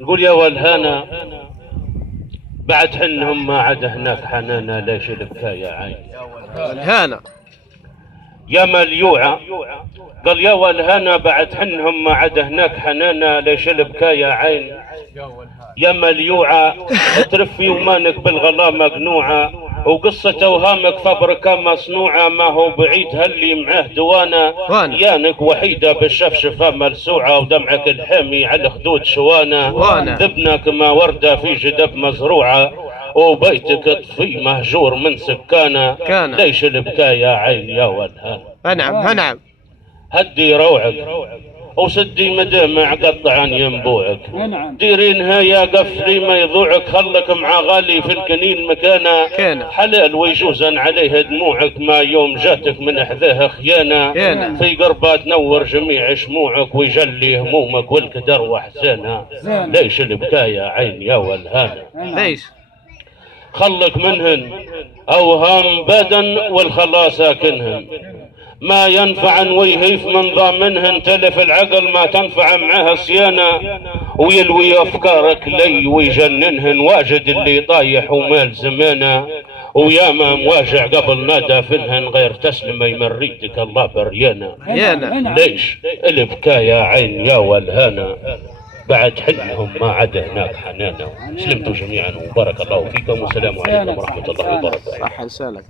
نقول يا والهانا بعد حنهم ما عاد هناك حنانا، ليش البكاء يا عين والهانا يا مليوعة. قال يا والهنا بعد حنهم ما عاد هناك حنانا، ليش البكاء يا عين يا مليوعة. ترفي ومانك بالغلا مقنوعة، وقصة اوهامك فبركة مصنوعة، ما هو بعيد هاللي معاه دوانا. يانك وحيدة بالشفشفة ملسوعة، ودمعك الحامي على خدود شوانا. ذبنك ما وردة في جدب مزروعة، وبيتك طفي مهجور من سكانه. ليش البكاء يا عين يا والهان. نعم هدي روعك وسدي مدامع قطعا ينبوعك. ديرينها يا قفلي ما يضوعك، خلك مع غالي في الكنين مكانه. حلال ويجوزا عليه دموعك، ما يوم جاتك من حذاها خيانه. في قربة تنور جميع شموعك، ويجلي همومك والكدر واحزانها. ليش البكاء يا عين يا والهانه. ليش خلك منهن اوهام بدن والخلا ساكنهن، ما ينفع ويهيف من ضامنهن. تلف العقل ما تنفع معها صيانة، ويلوي افكارك لي ويجننهن. واجد اللي طايح ومال زمانه، وياما مواجع قبل ما دافنهن. غير تسلم يمريتك الله بريانه. ليش البكاء يا عين يا والهانه، بعد حلهم ما عدا هناك حنانا. سلمتوا جميعا وبارك الله فيكم، والسلام عليكم ورحمة الله وبركاته.